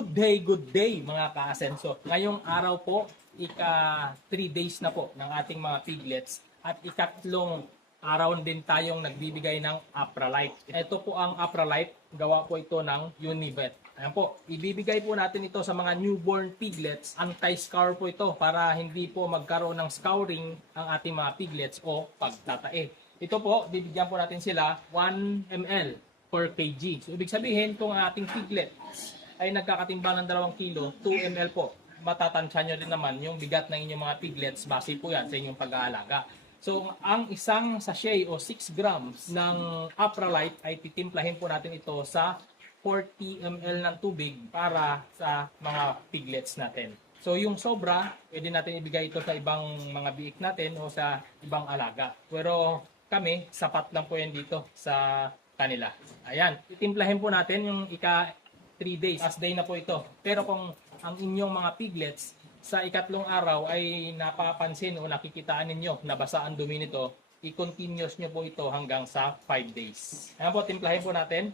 Good day mga ka-asenso. Ngayong araw po, ika 3 days na po ng ating mga piglets at ikatlong araw din tayong nagbibigay ng Apralite. Ito po ang Apralite, gawa po ito ng Univet. Ayan po, ibibigay po natin ito sa mga newborn piglets. Anti-scour po ito para hindi po magkaroon ng scouring ang ating mga piglets o pagtatae. Ito po, bibigyan po natin sila 1 ml per kg. So, ibig sabihin, kung ang ating piglets ay nagkakatimbang ng 2 kilo, 2 ml po. Matatansya nyo rin naman yung bigat ng inyong mga piglets, base po yan sa inyong pag-aalaga. So, ang isang sachet o 6 grams ng Apralite ay titimplahin po natin ito sa 40 ml ng tubig para sa mga piglets natin. So, yung sobra, pwede natin ibigay ito sa ibang mga biik natin o sa ibang alaga. Pero kami, sapat lang po yan dito sa kanila. Ayan, titimplahin po natin yung ika 3 days. Last day na po ito. Pero kung ang inyong mga piglets sa ikatlong araw ay napapansin o nakikitaan ninyo na basa ang dumi nito, i-continuous nyo po ito hanggang sa 5 days. Ayan po, timplahin po natin.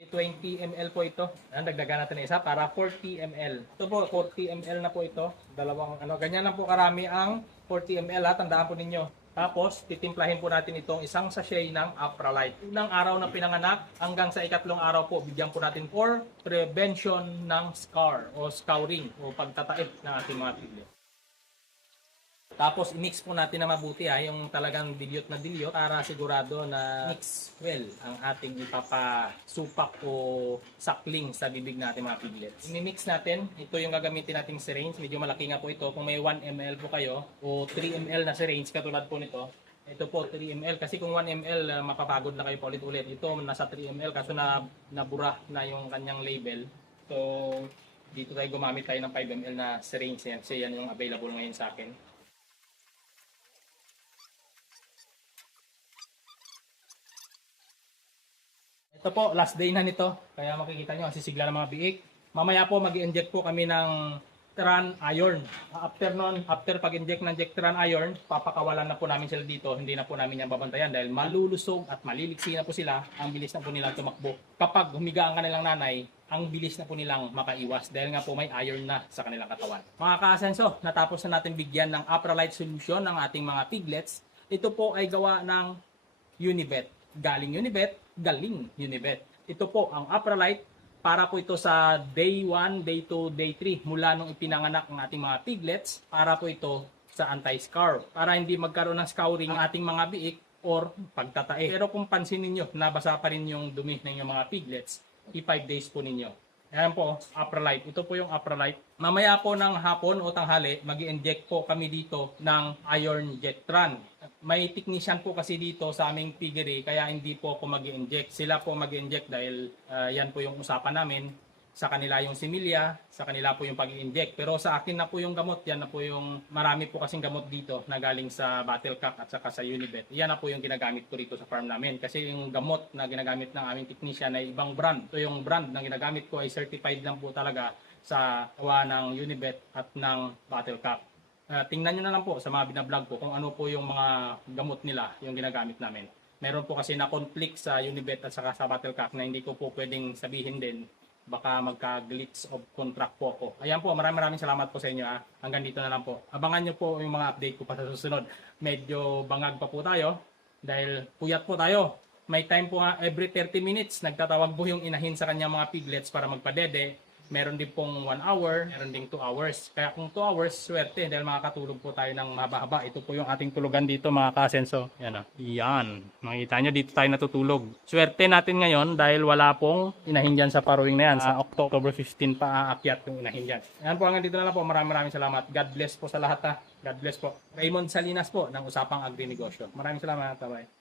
20 ml po ito. Ayan, dagdagan natin na isa para 40 ml. Ito po, 40 ml na po ito. Ganyan lang po karami ang 40 ml ha. Tandaan po ninyo. Tapos, titimplahin po natin itong isang sachet ng Apralite. Unang araw na pinanganak hanggang sa ikatlong araw po, bigyan po natin for prevention ng scar o scouring o pagtataib ng ating mga piglet. Tapos, i-mix po natin na mabuti yung talagang dilyot na dilyot para sigurado na mix well ang ating ipapasupak o sakling sa bibig natin mga piglets. I-mix natin, ito yung gagamitin nating syringe, medyo malaki nga po ito. Kung may 1 ml po kayo o 3 ml na syringe katulad po nito, ito po 3 ml kasi kung 1 ml mapapagod na kayo paulit-ulit. Ito nasa 3 ml kaso nabura na yung kanyang label. So, dito tayo gumamit tayo ng 5 ml na syringe kasi yan yung available ngayon sa akin. Ito po, last day na nito. Kaya makikita nyo, ang sisigla ng mga biik. Mamaya po, mag-inject po kami ng Tran Iron. After pag-inject ng Tran Iron, papakawalan na po namin sila dito. Hindi na po namin yan babantayan dahil malulusog at maliliksi na po sila. Ang bilis na po nilang tumakbo. Kapag humiga ang kanilang nanay, ang bilis na po nilang makaiwas dahil nga po may iron na sa kanilang katawan. Mga ka-asenso, natapos na natin bigyan ng Apralite solution ng ating mga piglets. Ito po ay gawa ng Univet. Galing Univet. Ito po ang Apralite para po ito sa day 1, day 2, day 3 mula nung ipinanganak ng ating mga piglets para po ito sa anti-scar para hindi magkaroon ng scouring ang ating mga biik or pagtatae. Pero kung pansin ninyo, nabasa pa rin yung dumi ng inyong mga piglets, i-5 days po ninyo. Ayan po, Apralite. Ito po yung Apralite. Mamaya po ng hapon o tanghali, mag-i-inject po kami dito ng Iron Jetran. May technician po kasi dito sa aming piggery, kaya hindi po ako mag-i-inject. Sila po mag-i-inject dahil yan po yung usapan namin. Sa kanila yung similya, sa kanila po yung pag-i-inject. Pero sa akin na po yung gamot, yan na po yung marami po kasing gamot dito na galing sa Battlecock at saka sa Univet. Yan na po yung ginagamit ko rito sa farm namin. Kasi yung gamot na ginagamit ng aming technician ay ibang brand. So yung brand na ginagamit ko ay certified lang po talaga sa gawa ng Univet at ng Battlecock. Tingnan nyo na lang po sa mga binablog ko kung ano po yung mga gamot nila yung ginagamit namin. Meron po kasi na conflict sa Univet at saka sa Battlecock na hindi ko po pwedeng sabihin din. Baka magka-glitch of contract po ako. Ayan po, maraming salamat po sa inyo. Hanggang dito na lang po. Abangan nyo po yung mga update ko pa sa susunod. Medyo bangag pa po tayo dahil puyat po tayo. May time po every 30 minutes nagtatawag po yung inahin sa kanyang mga piglets para magpadede. Meron din pong 1 hour, meron din 2 hours. Kaya kung 2 hours, swerte dahil makakatulog po tayo ng mahaba-haba. Ito po yung ating tulugan dito mga kasenso. Yan o. Yan. Makikita nyo, dito tayo natutulog. Swerte natin ngayon dahil wala pong inahin dyan sa paruling na yan. Sa October 15 pa aakyat yung inahin dyan. Yan po, hanggang dito na lang po. Maraming salamat. God bless po sa lahat ha. God bless po. Raymond Salinas po ng Usapang Agri-Negosyo. Maraming salamat. Bye-bye.